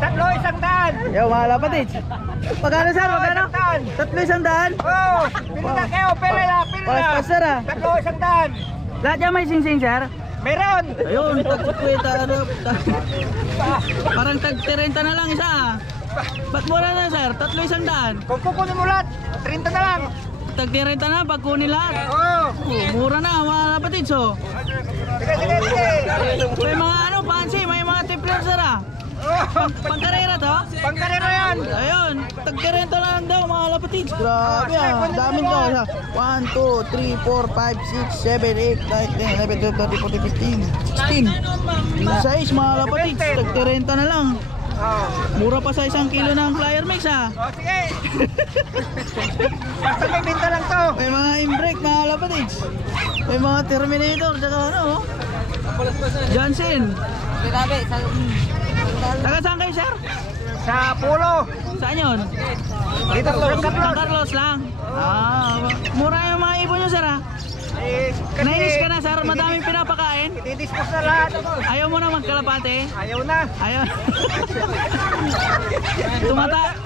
Tatlo, 100. Yo, mga lapatits. Magkano sir? Magkano? 100. Tatlo 100? Oh, pili na kayo, pili na. Pas sir ah. Tatlo, 100. Lahat yan may sing-sing sir? Meron. Ayun, tag-sikweta, ano, parang tag-30 na lang isa ah. Ba't mura na sir? Tatlo 100. Kung kukunin mo lahat, 30 na lang. Tag-30 na pag kunin lahat. Oh. Mura na mga lapatits oh. Sige. May mga ano, fancy, may mga tipler sir ah. Oh, Pangkarera to? pangkarera yan. Ayun, tag-30 na lang daw mga lapatits. Grabe ah, daming to. 1, 2, 3, 4, 5, 6, 7, 8, 9, 10, 11, 12, 13, 14, 15, 16 mga lapatits, tag-30 na lang. Oh. Mura pa sa 1 kilo ng flyer mix ah. Oh, sige. Basta may binta lang to. May mga imbrake mga lapatits. May mga Terminator, tsaka ano oh. Johnson. Taga saan kayo sir? Sa pulo. Saan yun? Dito sa San Carlos lang. Mura yung mga ibon nyo sir ah. Nainis ka na sir, madaming pinapakain. Didispose na lahat. Ayaw mo na magkalapate. Ayaw na. Ayaw.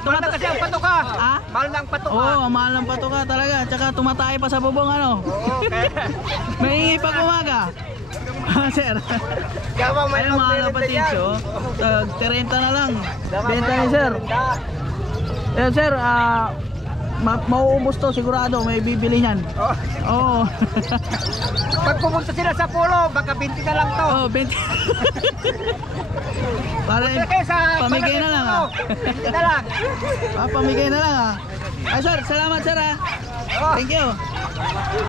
Mahal na kasi ang patuka. Ah? Mahal na ang patuka. Oo, mahal ng patuka talaga. Tsaka tumatay pa sa bubong ano. Oo, kaya. Maingay pag umaga. Sir. Gawa may Ayun mga kapatid oh. Tag 30 na lang. Benta ni sir. Ayan sir, mauubos to sigurado, may bibili niyan. Oo. Pag pumunta sila sa pulo, baka 20 na lang to. Oh, 20. Para pamigay na lang ah. 20 na lang. Pamigay na lang ah. Ay sir, salamat sir ah. Thank you.